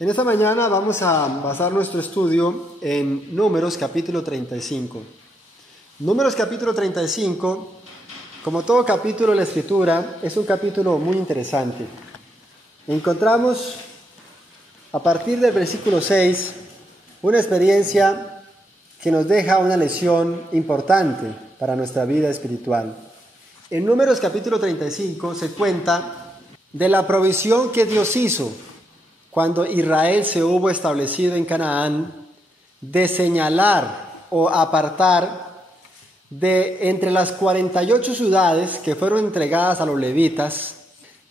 En esta mañana vamos a basar nuestro estudio en Números capítulo 35. Números capítulo 35, como todo capítulo de la Escritura, es un capítulo muy interesante. Encontramos a partir del versículo 6 una experiencia que nos deja una lección importante para nuestra vida espiritual. En Números capítulo 35 se cuenta de la provisión que Dios hizo cuando Israel se hubo establecido en Canaán, de señalar o apartar de entre las 48 ciudades que fueron entregadas a los levitas,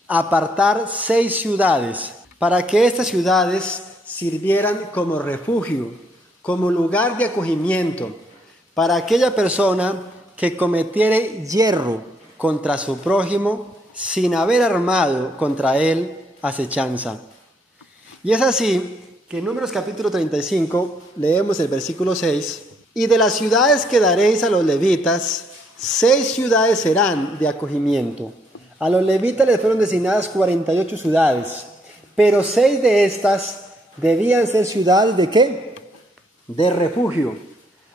apartar 6 ciudades para que estas ciudades sirvieran como refugio, como lugar de acogimiento para aquella persona que cometiere yerro contra su prójimo sin haber armado contra él acechanza. Y es así que en Números capítulo 35 leemos el versículo 6: y de las ciudades que daréis a los levitas, 6 ciudades serán de acogimiento. A los levitas les fueron designadas 48 ciudades, pero 6 de estas debían ser ciudades ¿de qué? De refugio,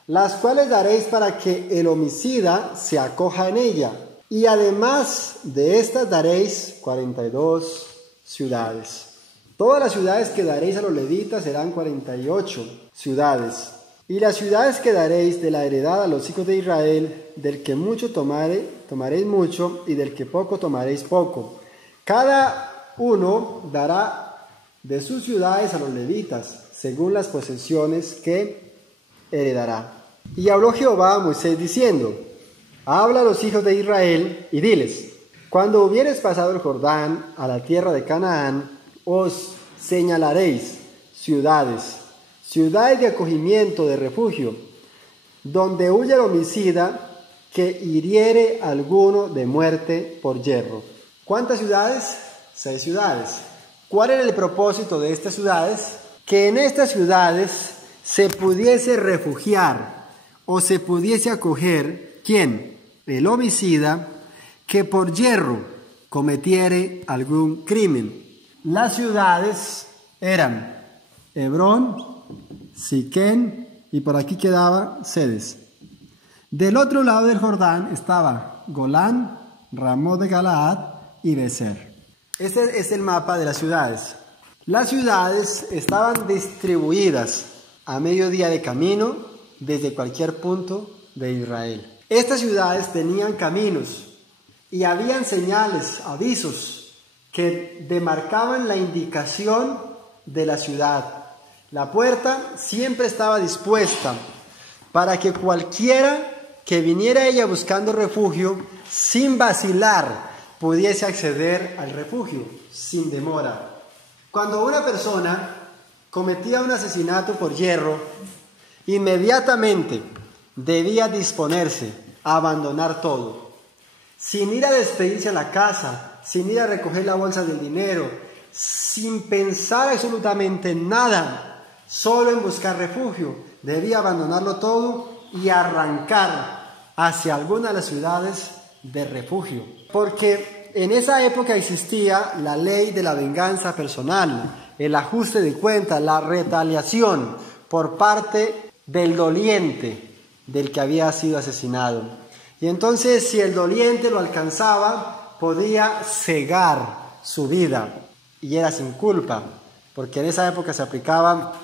las cuales daréis para que el homicida se acoja en ella. Y además de estas daréis 42 ciudades. Todas las ciudades que daréis a los levitas serán 48 ciudades. Y las ciudades que daréis de la heredad a los hijos de Israel, del que mucho tomaréis mucho, y del que poco tomaréis poco. Cada uno dará de sus ciudades a los levitas, según las posesiones que heredará. Y habló Jehová a Moisés diciendo: habla a los hijos de Israel y diles: cuando hubiereis pasado el Jordán a la tierra de Canaán, os señalaréis ciudades de acogimiento, de refugio, donde huya el homicida que hiriere a alguno de muerte por yerro. ¿Cuántas ciudades? 6 ciudades. ¿Cuál era el propósito de estas ciudades? Que en estas ciudades se pudiese refugiar o se pudiese acoger, ¿quién? El homicida que por yerro cometiere algún crimen. Las ciudades eran Hebrón, Siquén y por aquí quedaba Cedes. Del otro lado del Jordán estaba Golán, Ramot de Galaad y Bezer. Este es el mapa de las ciudades. Las ciudades estaban distribuidas a mediodía de camino desde cualquier punto de Israel. Estas ciudades tenían caminos y habían señales, avisos que demarcaban la indicación de la ciudad. La puerta siempre estaba dispuesta para que cualquiera que viniera a ella buscando refugio, sin vacilar, pudiese acceder al refugio, sin demora. Cuando una persona cometía un asesinato por yerro, inmediatamente debía disponerse a abandonar todo, sin ir a despedirse a la casa, sin ir a recoger la bolsa del dinero, sin pensar absolutamente nada, solo en buscar refugio. Debía abandonarlo todo y arrancar hacia alguna de las ciudades de refugio. Porque en esa época existía la ley de la venganza personal, el ajuste de cuentas, la retaliación por parte del doliente, del que había sido asesinado. Y entonces, si el doliente lo alcanzaba, podía cegar su vida, y era sin culpa, porque en esa época se aplicaba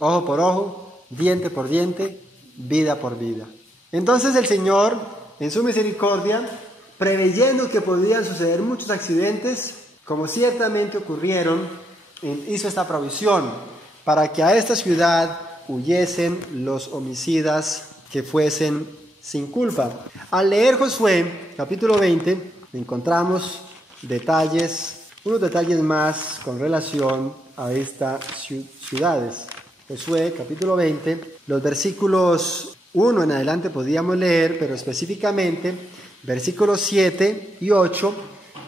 ojo por ojo, diente por diente, vida por vida. Entonces el Señor, en su misericordia, preveyendo que podían suceder muchos accidentes, como ciertamente ocurrieron, hizo esta provisión para que a esta ciudad huyesen los homicidas que fuesen sin culpa. Al leer Josué, capítulo 20, encontramos unos detalles más con relación a estas ciudades. Josué, capítulo 20, los versículos 1 en adelante podíamos leer, pero específicamente versículos 7 y 8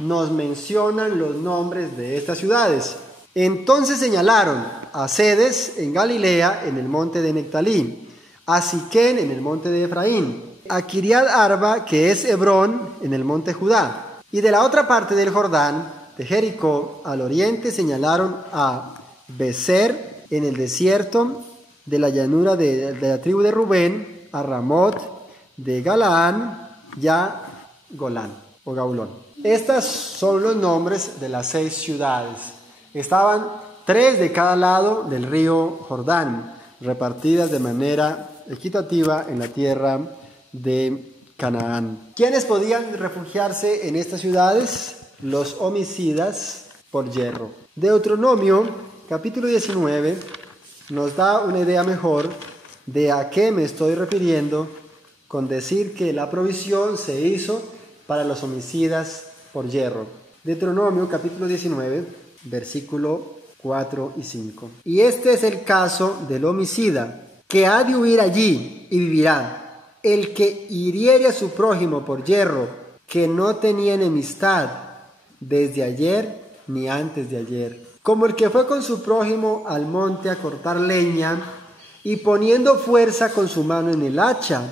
nos mencionan los nombres de estas ciudades. Entonces señalaron a Cedes en Galilea, en el monte de Nectalí, a Siquén en el monte de Efraín, a Kiriat Arba, que es Hebrón, en el monte Judá. Y de la otra parte del Jordán, de Jericó, al oriente, señalaron a Becer en el desierto de la llanura de la tribu de Rubén, a Ramot de Galaán, ya Golán o Gaulón. Estos son los nombres de las 6 ciudades. Estaban 3 de cada lado del río Jordán, repartidas de manera equitativa en la tierra de Canaán. ¿Quiénes podían refugiarse en estas ciudades? Los homicidas por yerro. Deuteronomio, capítulo 19, nos da una idea mejor de a qué me estoy refiriendo con decir que la provisión se hizo para los homicidas por yerro. Deuteronomio, capítulo 19, versículo 4 y 5. Y este es el caso del homicida, que ha de huir allí y vivirá. El que hiriere a su prójimo por yerro, que no tenía enemistad desde ayer ni antes de ayer. Como el que fue con su prójimo al monte a cortar leña, y poniendo fuerza con su mano en el hacha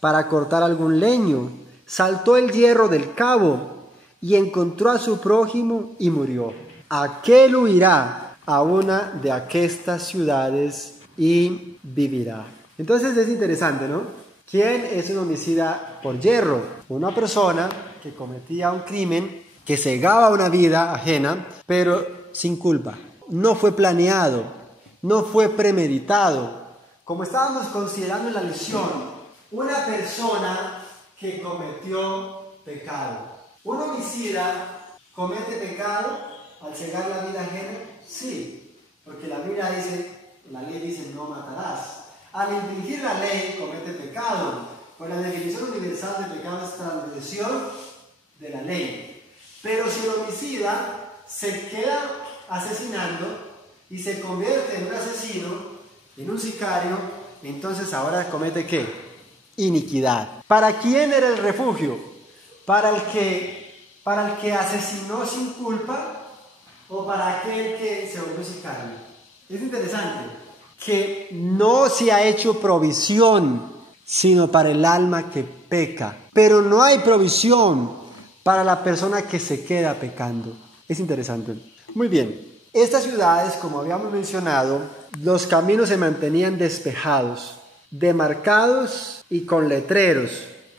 para cortar algún leño, saltó el hierro del cabo y encontró a su prójimo y murió. Aquel huirá a una de aquestas ciudades y vivirá. Entonces es interesante, ¿no? ¿Quién es un homicida por yerro? Una persona que cometía un crimen, que cegaba una vida ajena, pero sin culpa. No fue planeado, no fue premeditado. Como estábamos considerando en la lección, una persona que cometió pecado. ¿Un homicida comete pecado al cegar la vida ajena? Sí, porque la Biblia dice, la ley dice no matarás. Al infringir la ley comete pecado, pues la definición universal de pecado es transgresión de la ley. Pero si el homicida se queda asesinando y se convierte en un asesino, en un sicario, entonces ahora comete ¿qué? Iniquidad. ¿Para quién era el refugio? ¿Para el que asesinó sin culpa o para aquel que se volvió sicario? Es interesante que no se ha hecho provisión sino para el alma que peca, pero no hay provisión para la persona que se queda pecando. Es interesante. Muy bien. Estas ciudades, como habíamos mencionado, los caminos se mantenían despejados, demarcados y con letreros.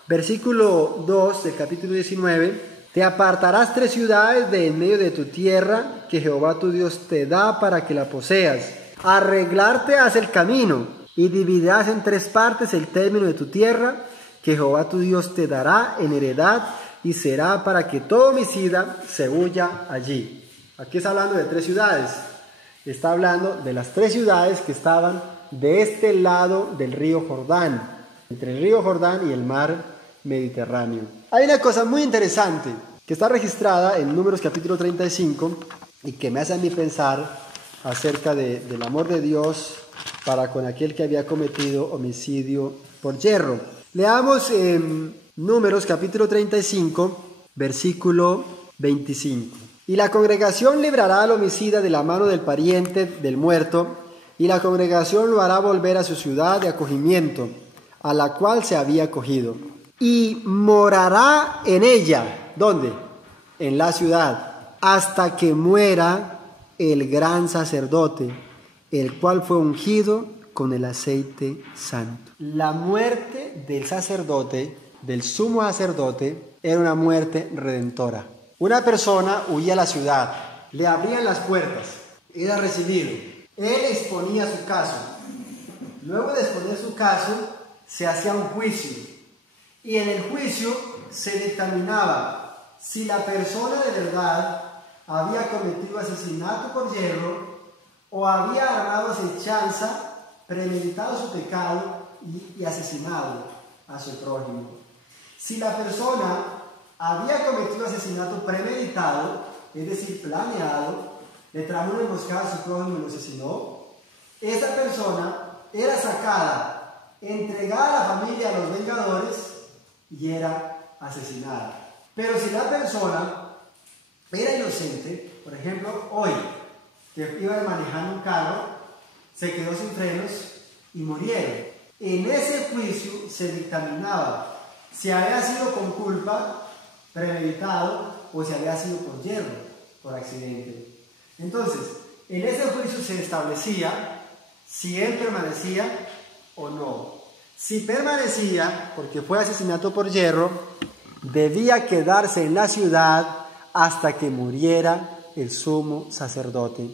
Versículo 2 del capítulo 19. Te apartarás 3 ciudades de en medio de tu tierra que Jehová tu Dios te da para que la poseas. Arreglarte haz el camino y dividirás en 3 partes el término de tu tierra que Jehová tu Dios te dará en heredad y será para que todo homicida se huya allí. Aquí está hablando de 3 ciudades. Está hablando de las 3 ciudades que estaban de este lado del río Jordán, entre el río Jordán y el mar Mediterráneo. Hay una cosa muy interesante que está registrada en Números capítulo 35 y que me hace a mí pensar acerca del amor de Dios para con aquel que había cometido homicidio por yerro. Leamos en Números capítulo 35, versículo 25. Y la congregación librará al homicida de la mano del pariente del muerto, y la congregación lo hará volver a su ciudad de acogimiento, a la cual se había acogido. Y morará en ella. ¿Dónde? En la ciudad, hasta que muera el gran sacerdote, el cual fue ungido con el aceite santo. La muerte del sacerdote, del sumo sacerdote, era una muerte redentora. Una persona huía a la ciudad, le abrían las puertas, era recibido. Él exponía su caso. Luego de exponer su caso, se hacía un juicio. Y en el juicio se dictaminaba si la persona de verdad había cometido asesinato por yerro o había armado asechanza, premeditado su pecado y asesinado a su prójimo. Si la persona había cometido asesinato premeditado, es decir, planeado, le trajo una emboscada a su prójimo y lo asesinó, esa persona era sacada, entregada a la familia a los vengadores y era asesinada. Pero si la persona era inocente, por ejemplo, hoy, que iba manejando un carro, se quedó sin frenos y murieron. En ese juicio se dictaminaba si había sido con culpa, premeditado, o si había sido por yerro, por accidente. Entonces, En ese juicio se establecía si él permanecía o no. Si permanecía, porque fue asesinato por hierro, debía quedarse en la ciudad hasta que muriera el sumo sacerdote.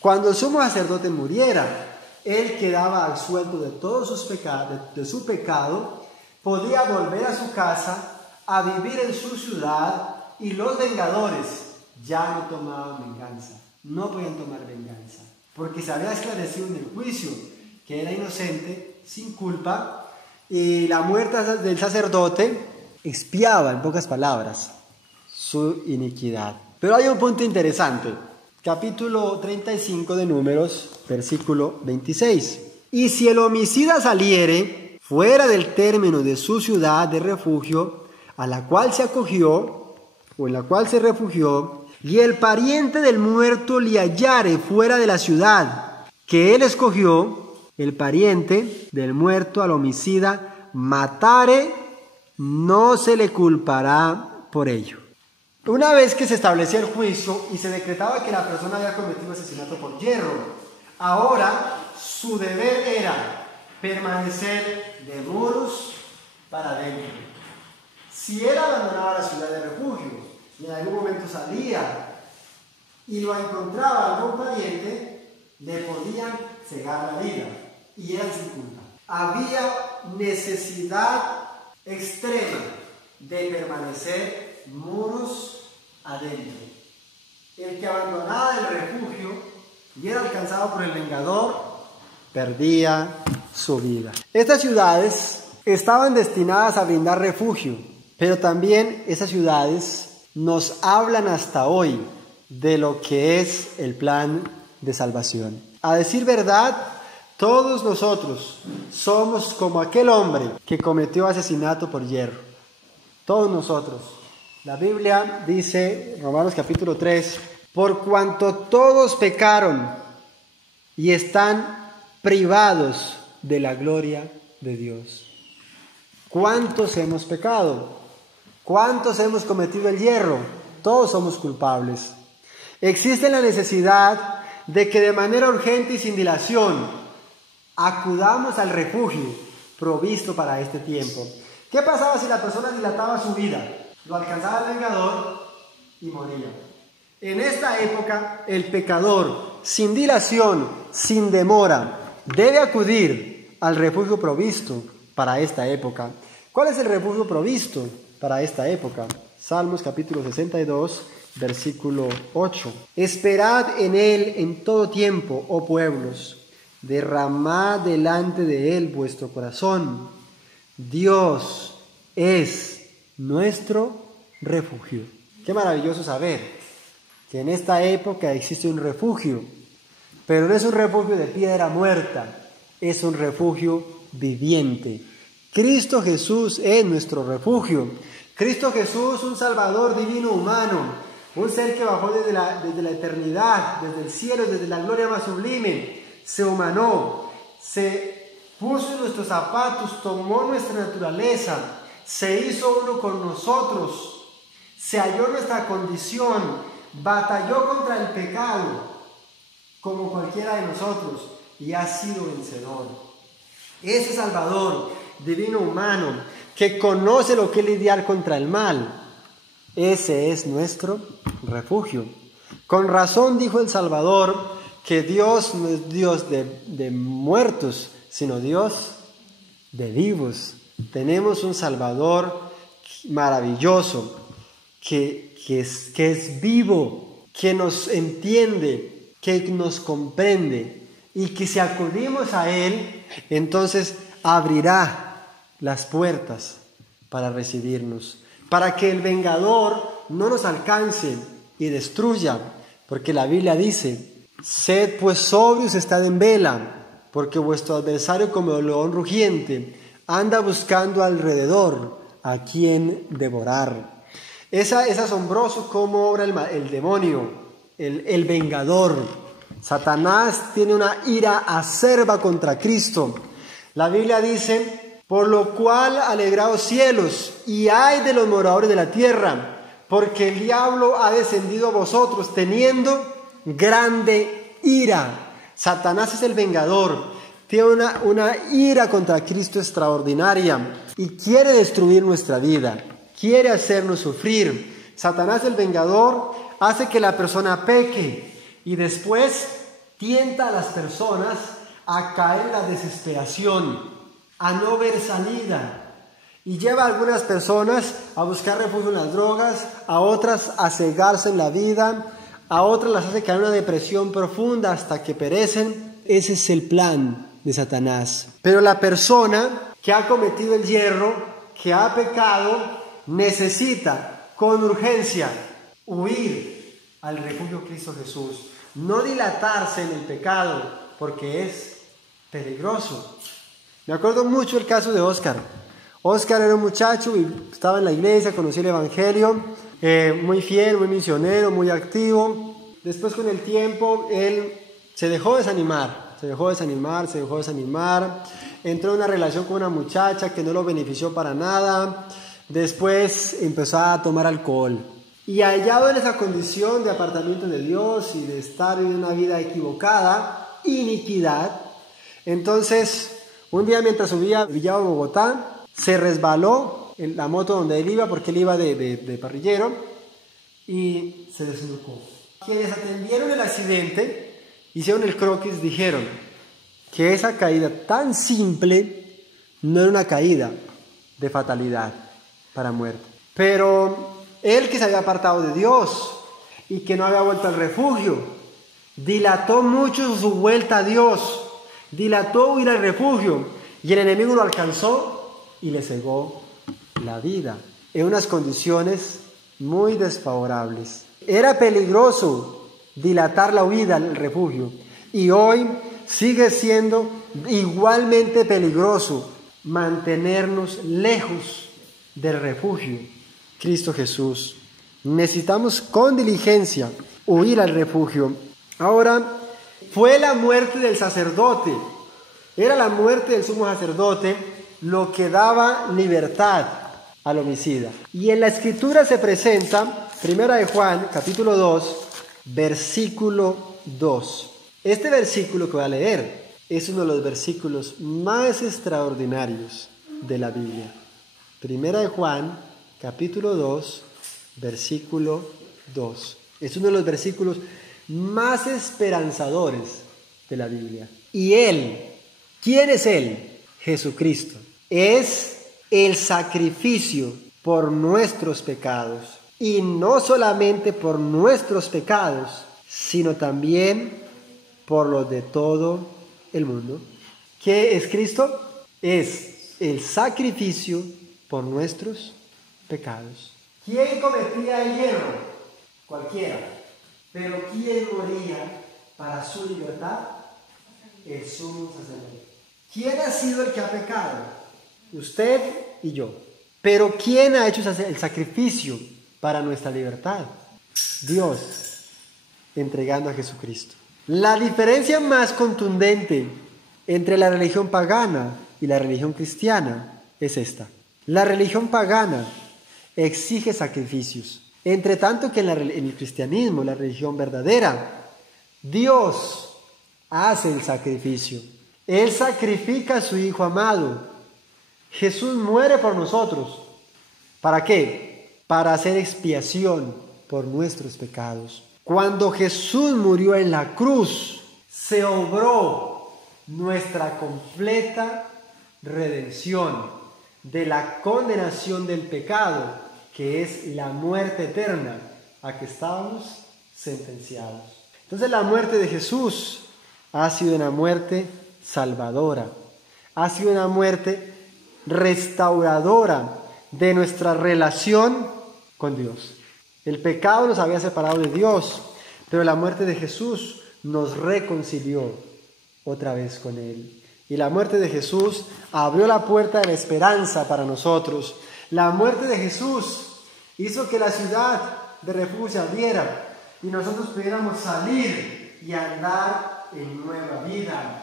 Cuando el sumo sacerdote muriera, él quedaba absuelto de todos sus pecados, de su pecado, podía volver a su casa, a vivir en su ciudad, y los vengadores ya no tomaban venganza, no podían tomar venganza, porque se había esclarecido en el juicio que era inocente, sin culpa, y la muerte del sacerdote expiaba, en pocas palabras, su iniquidad. Pero hay un punto interesante, capítulo 35 de Números, versículo 26. Y si el homicida saliere fuera del término de su ciudad de refugio, a la cual se acogió, o en la cual se refugió, y el pariente del muerto le hallare fuera de la ciudad que él escogió, el pariente del muerto al homicida matare, no se le culpará por ello. Una vez que se establecía el juicio y se decretaba que la persona había cometido asesinato por hierro, ahora su deber era permanecer de muros para adentro. Si él abandonaba la ciudad de refugio y en algún momento salía y lo encontraba algún pariente, le podían cegar la vida y era sin culpa. Había necesidad extrema de permanecer muros adentro. El que abandonaba el refugio y era alcanzado por el vengador, perdía su vida. Estas ciudades estaban destinadas a brindar refugio, pero también esas ciudades nos hablan hasta hoy de lo que es el plan de salvación. A decir verdad, todos nosotros somos como aquel hombre que cometió asesinato por hierro. Todos nosotros. La Biblia dice, Romanos capítulo 3, por cuanto todos pecaron y están privados de la gloria de Dios. ¿Cuántos hemos pecado? ¿Cuántos hemos cometido el hierro? Todos somos culpables. Existe la necesidad de que de manera urgente y sin dilación acudamos al refugio provisto para este tiempo. ¿Qué pasaba si la persona dilataba su vida? Lo alcanzaba el vengador y moría. En esta época, el pecador, sin dilación, sin demora, debe acudir al refugio provisto para esta época. ¿Cuál es el refugio provisto para esta época? Salmos capítulo 62, versículo 8. Esperad en él en todo tiempo, oh pueblos, derramad delante de él vuestro corazón. Dios es nuestro refugio. Qué maravilloso saber que en esta época existe un refugio, pero no es un refugio de piedra muerta, es un refugio viviente. Cristo Jesús es nuestro refugio. Cristo Jesús, un Salvador divino humano, un ser que bajó desde la eternidad, desde el cielo, desde la gloria más sublime, se humanó, se puso en nuestros zapatos, tomó nuestra naturaleza, se hizo uno con nosotros, se halló nuestra condición, batalló contra el pecado, como cualquiera de nosotros, y ha sido vencedor. Ese Salvador divino humano, que conoce lo que es lidiar contra el mal, ese es nuestro refugio. Con razón dijo el Salvador que Dios no es Dios de muertos, sino Dios de vivos. Tenemos un Salvador maravilloso, que es vivo, que nos entiende, que nos comprende, y que si acudimos a Él, entonces abrirá las puertas para recibirnos, para que el vengador no nos alcance y destruya, porque la Biblia dice, sed pues sobrios, estad en vela, porque vuestro adversario como león rugiente anda buscando alrededor a quien devorar. Es asombroso cómo obra el demonio, el vengador. Satanás tiene una ira acerba contra Cristo. La Biblia dice, por lo cual alegraos cielos y ay de los moradores de la tierra, porque el diablo ha descendido a vosotros teniendo grande ira. Satanás es el vengador. Tiene una ira contra Cristo extraordinaria y quiere destruir nuestra vida. Quiere hacernos sufrir. Satanás, el vengador, hace que la persona peque y después tienta a las personas a caer en la desesperación, a no ver salida. Y lleva a algunas personas a buscar refugio en las drogas, a otras a cegarse en la vida, a otras las hace caer en una depresión profunda hasta que perecen. Ese es el plan de Satanás. Pero la persona que ha cometido el yerro, que ha pecado, necesita con urgencia huir al refugio Cristo Jesús. No dilatarse en el pecado porque es peligroso. Me acuerdo mucho el caso de Oscar. Oscar era un muchacho y estaba en la iglesia, conocía el evangelio, muy fiel, muy misionero, muy activo. Después, con el tiempo, él se dejó desanimar, entró en una relación con una muchacha que no lo benefició para nada. Después empezó a tomar alcohol. Y hallado en esa condición de apartamiento de Dios y de estar en una vida equivocada, iniquidad, entonces, un día mientras subía a Villavo, Bogotá, se resbaló en la moto donde él iba, porque él iba de parrillero, y se desnucó. Quienes atendieron el accidente, hicieron el croquis, dijeron que esa caída tan simple no era una caída de fatalidad para muerte. Pero él, que se había apartado de Dios y que no había vuelto al refugio, dilató mucho su vuelta a Dios, dilató huir al refugio, y el enemigo lo alcanzó y le cegó la vida en unas condiciones muy desfavorables. Era peligroso dilatar la huida al refugio, y hoy sigue siendo igualmente peligroso mantenernos lejos del refugio Cristo Jesús. Necesitamos con diligencia huir al refugio. Ahora, fue la muerte del sacerdote, era la muerte del sumo sacerdote lo que daba libertad al homicida. Y en la Escritura se presenta, 1 de Juan, capítulo 2, versículo 2. Este versículo que voy a leer es uno de los versículos más extraordinarios de la Biblia. 1 de Juan, capítulo 2, versículo 2. Es uno de los versículos más esperanzadores de la Biblia. Y Él, ¿quién es Él? Jesucristo. Es el sacrificio por nuestros pecados. Y no solamente por nuestros pecados, sino también por los de todo el mundo. ¿Qué es Cristo? Es el sacrificio por nuestros pecados. ¿Quién cometía el hierro? Cualquiera. Pero ¿quién moría para su libertad? El sumo sacerdote. ¿Quién ha sido el que ha pecado? Usted y yo. Pero ¿quién ha hecho el sacrificio para nuestra libertad? Dios, entregando a Jesucristo. La diferencia más contundente entre la religión pagana y la religión cristiana es esta. La religión pagana exige sacrificios. Entre tanto que en el cristianismo, la religión verdadera, Dios hace el sacrificio. Él sacrifica a su Hijo amado. Jesús muere por nosotros. ¿Para qué? Para hacer expiación por nuestros pecados. Cuando Jesús murió en la cruz, se obró nuestra completa redención de la condenación del pecado, que es la muerte eterna a que estábamos sentenciados. Entonces, la muerte de Jesús ha sido una muerte salvadora, ha sido una muerte restauradora de nuestra relación con Dios. El pecado nos había separado de Dios, pero la muerte de Jesús nos reconcilió otra vez con Él. Y la muerte de Jesús abrió la puerta de la esperanza para nosotros. La muerte de Jesús hizo que la ciudad de refugio se abriera y nosotros pudiéramos salir y andar en nueva vida.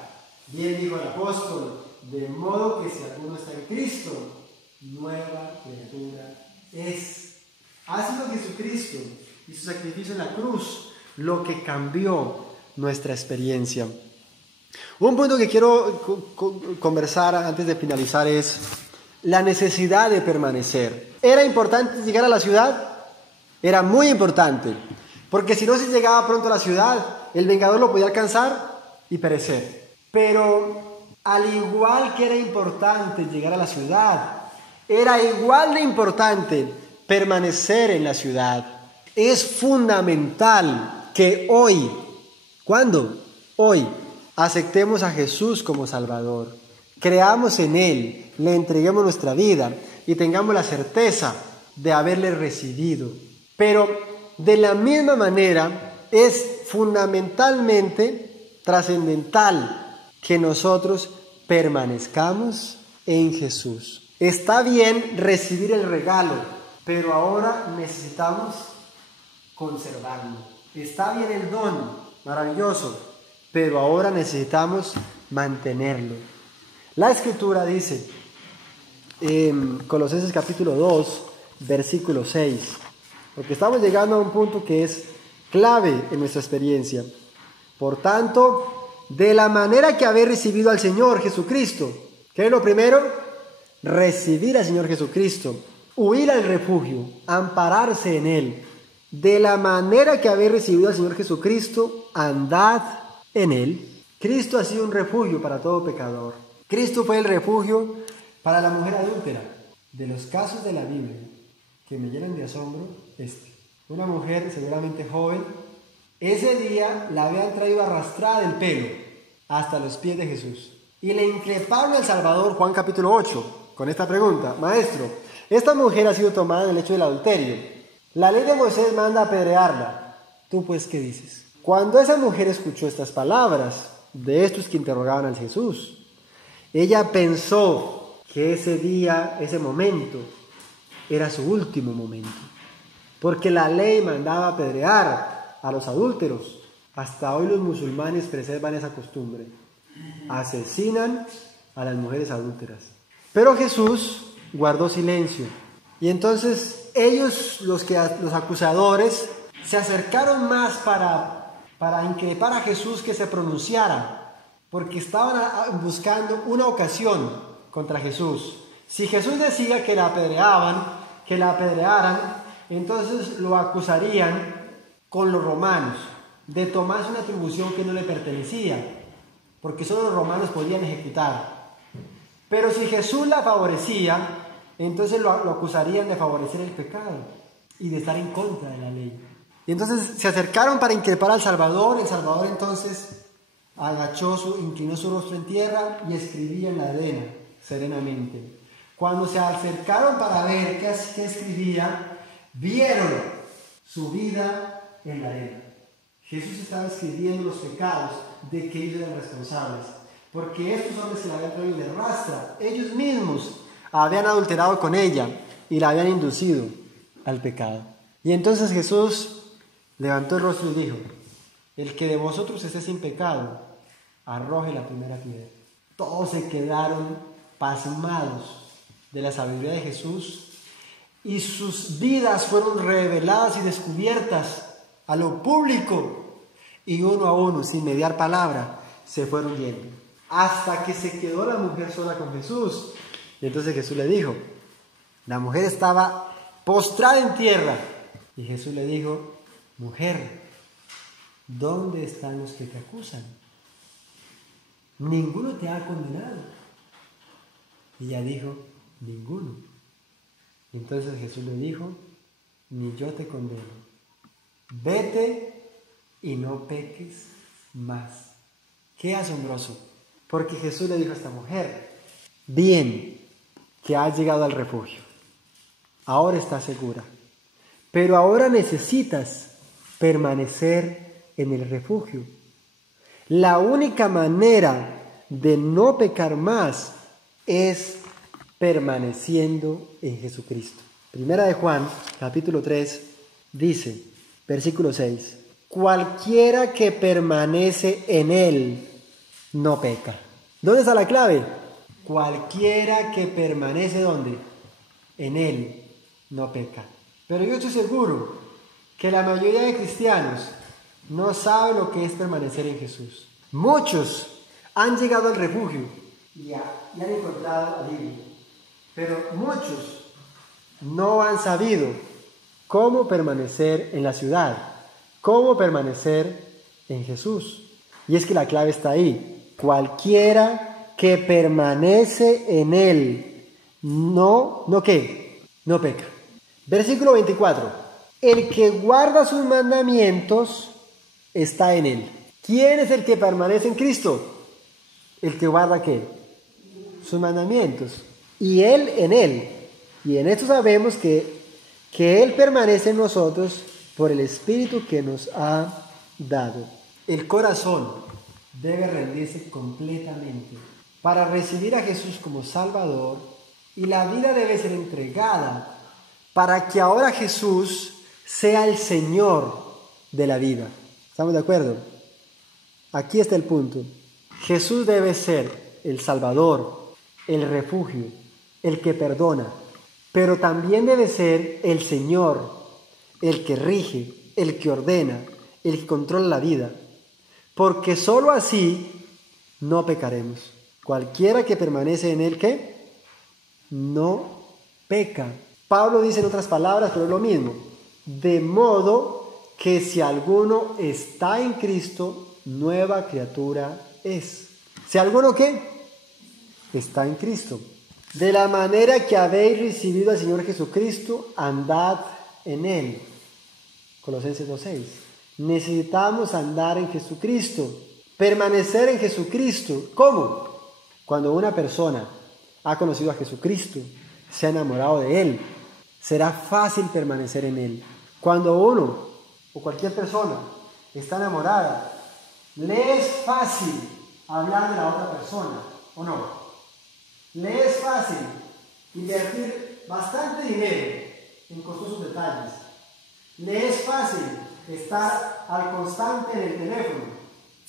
Bien dijo el apóstol, de modo que si alguno está en Cristo, nueva criatura es. Ha sido Jesucristo y su sacrificio en la cruz lo que cambió nuestra experiencia. Un punto que quiero conversar antes de finalizar es la necesidad de permanecer. ¿Era importante llegar a la ciudad? Era muy importante, porque si no se llegaba pronto a la ciudad, el vengador lo podía alcanzar y perecer. Pero al igual que era importante llegar a la ciudad, era igual de importante permanecer en la ciudad. Es fundamental que hoy, ¿cuándo? Hoy, aceptemos a Jesús como Salvador, creamos en Él, le entreguemos nuestra vida y tengamos la certeza de haberle recibido. Pero de la misma manera es fundamentalmente trascendental que nosotros permanezcamos en Jesús. Está bien recibir el regalo, pero ahora necesitamos conservarlo. Está bien el don, maravilloso, pero ahora necesitamos mantenerlo. La Escritura dice en Colosenses capítulo 2, versículo 6, porque estamos llegando a un punto que es clave en nuestra experiencia. Por tanto, de la manera que habéis recibido al Señor Jesucristo, ¿qué es lo primero? Recibir al Señor Jesucristo, huir al refugio, ampararse en Él. De la manera que habéis recibido al Señor Jesucristo, andad en Él. Cristo ha sido un refugio para todo pecador. Cristo fue el refugio para la mujer adúltera. De los casos de la Biblia que me llenan de asombro, una mujer seguramente joven, ese día la habían traído arrastrada del pelo hasta los pies de Jesús. Y le increparon al Salvador, Juan capítulo 8, con esta pregunta: Maestro, esta mujer ha sido tomada en el hecho del adulterio. La ley de Moisés manda apedrearla. ¿Tú pues qué dices? Cuando esa mujer escuchó estas palabras de estos que interrogaban al Jesús, ella pensó que ese día, ese momento, era su último momento, porque la ley mandaba apedrear a los adúlteros. Hasta hoy los musulmanes preservan esa costumbre, asesinan a las mujeres adúlteras. Pero Jesús guardó silencio, y entonces ellos, los acusadores, se acercaron más para increpar a Jesús que se pronunciara, porque estaban buscando una ocasión contra Jesús. Si Jesús decía que la apedrearan, entonces lo acusarían con los romanos de tomarse una atribución que no le pertenecía, porque solo los romanos podían ejecutar. Pero si Jesús la favorecía, entonces lo acusarían de favorecer el pecado y de estar en contra de la ley. Y entonces se acercaron para increpar al Salvador. El Salvador entonces inclinó su rostro en tierra y escribía en la arena serenamente. Cuando se acercaron para ver qué escribía, vieron su vida en la arena. Jesús estaba escribiendo los pecados de que ellos eran responsables, porque estos hombres se la habían traído de rastra. Ellos mismos habían adulterado con ella y la habían inducido al pecado. Y entonces Jesús levantó el rostro y dijo: el que de vosotros esté sin pecado, arroje la primera piedra. Todos se quedaron pasmados de la sabiduría de Jesús, y sus vidas fueron reveladas y descubiertas a lo público, y uno a uno, sin mediar palabra, se fueron yendo, hasta que se quedó la mujer sola con Jesús. Y entonces Jesús le dijo, la mujer estaba postrada en tierra, y Jesús le dijo: mujer, ¿dónde están los que te acusan? Ninguno te ha condenado. Y ella dijo: ninguno. Y entonces Jesús le dijo: ni yo te condeno. Vete y no peques más. Qué asombroso, porque Jesús le dijo a esta mujer: bien que has llegado al refugio, ahora estás segura, pero ahora necesitas permanecer en el refugio. La única manera de no pecar más es permaneciendo en Jesucristo. Primera de Juan, capítulo 3, dice, versículo 6, cualquiera que permanece en Él no peca. ¿Dónde está la clave? Cualquiera que permanece, ¿dónde? En Él no peca. Pero yo estoy seguro que la mayoría de cristianos no sabe lo que es permanecer en Jesús. Muchos han llegado al refugio y han encontrado alivio, pero muchos no han sabido cómo permanecer en la ciudad, cómo permanecer en Jesús. Y es que la clave está ahí. Cualquiera que permanece en Él, no peca. Versículo 24. El que guarda sus mandamientos está en Él. ¿Quién es el que permanece en Cristo? El que guarda ¿qué? Sus mandamientos. Y Él en Él. Y en esto sabemos que Él permanece en nosotros por el Espíritu que nos ha dado. El corazón debe rendirse completamente para recibir a Jesús como Salvador, y la vida debe ser entregada para que ahora Jesús sea el Señor de la vida. ¿Estamos de acuerdo? Aquí está el punto. Jesús debe ser el Salvador, el refugio, el que perdona, pero también debe ser el Señor, el que rige, el que ordena, el que controla la vida, porque sólo así no pecaremos. Cualquiera que permanece en Él, ¿qué? No peca. Pablo dice en otras palabras, pero es lo mismo. De modo que si alguno está en Cristo, nueva criatura es. Si alguno, ¿qué? Está en Cristo. De la manera que habéis recibido al Señor Jesucristo, andad en Él. Colosenses 2:6. Necesitamos andar en Jesucristo, permanecer en Jesucristo. ¿Cómo? Cuando una persona ha conocido a Jesucristo, se ha enamorado de Él, será fácil permanecer en Él. Cuando uno o cualquier persona está enamorada, le es fácil hablar de la otra persona, ¿o no? Le es fácil invertir bastante dinero en costosos detalles. Le es fácil estar al constante en el teléfono.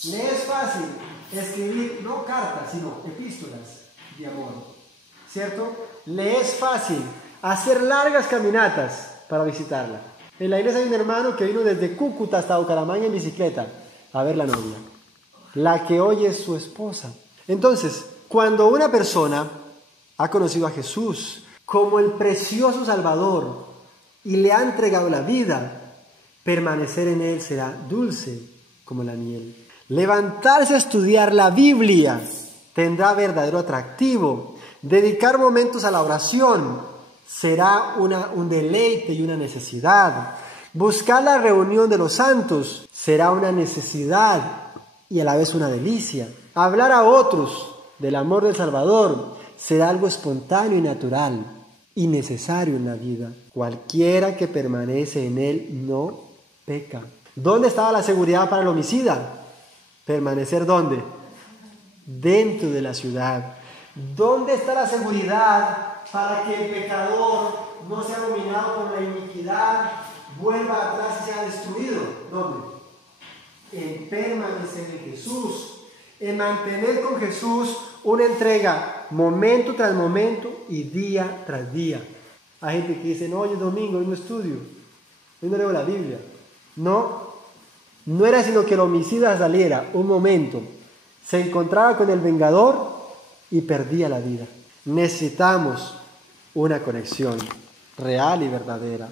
Le es fácil escribir no cartas, sino epístolas de amor, ¿cierto? Le es fácil hacer largas caminatas para visitarla. En la iglesia hay un hermano que vino desde Cúcuta hasta Bucaramanga en bicicleta a ver la novia, la que hoy es su esposa. Entonces, cuando una persona ha conocido a Jesús como el precioso Salvador y le ha entregado la vida, permanecer en Él será dulce como la miel. Levantarse a estudiar la Biblia tendrá verdadero atractivo. Dedicar momentos a la oración será un deleite y una necesidad. Buscar la reunión de los santos será una necesidad y a la vez una delicia. Hablar a otros del amor del Salvador será algo espontáneo y natural y necesario en la vida. Cualquiera que permanece en Él no peca. ¿Dónde estaba la seguridad para el homicida? ¿Permanecer dónde? Dentro de la ciudad. ¿Dónde está la seguridad para que el pecador no sea dominado por la iniquidad, vuelva atrás y sea destruido? ¿Dónde? En permanecer en Jesús, en mantener con Jesús una entrega momento tras momento y día tras día. Hay gente que dice, no, hoy es domingo, hoy no estudio, hoy no leo la Biblia. No era sino que el homicida saliera un momento, se encontraba con el vengador y perdía la vida. Necesitamos una conexión real y verdadera.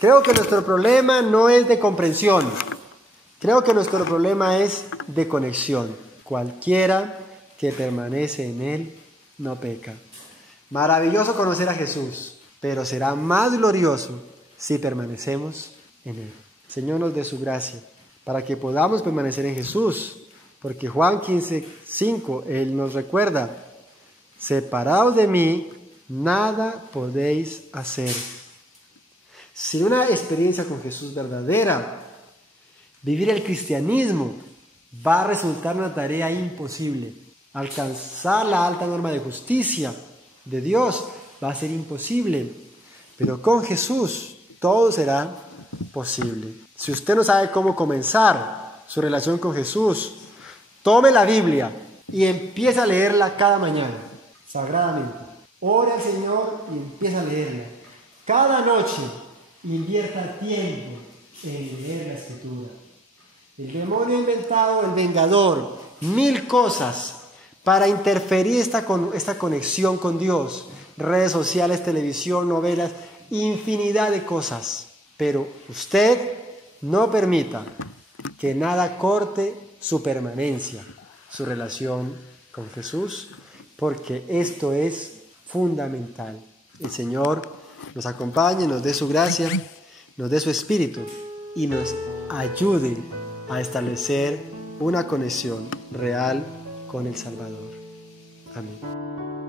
Creo que nuestro problema no es de comprensión, creo que nuestro problema es de conexión. Cualquiera que permanece en Él no peca. Maravilloso conocer a Jesús, pero será más glorioso si permanecemos en Él. Señor, nos dé su gracia para que podamos permanecer en Jesús, porque Juan 15:5, Él nos recuerda, separados de mí, nada podéis hacer. Sin una experiencia con Jesús verdadera, vivir el cristianismo va a resultar una tarea imposible. Alcanzar la alta norma de justicia de Dios va a ser imposible, pero con Jesús todo será posible. Si usted no sabe cómo comenzar su relación con Jesús, tome la Biblia y empiece a leerla cada mañana, sagradamente. Ore al Señor y empiece a leerla. Cada noche invierta tiempo en leer la Escritura. El demonio ha inventado, el vengador, 1000 cosas para interferir esta conexión con Dios. Redes sociales, televisión, novelas, infinidad de cosas. Pero usted no permita que nada corte su permanencia, su relación con Jesús, porque esto es fundamental. El Señor nos acompañe, nos dé su gracia, nos dé su espíritu y nos ayude a establecer una conexión real con el Salvador. Amén.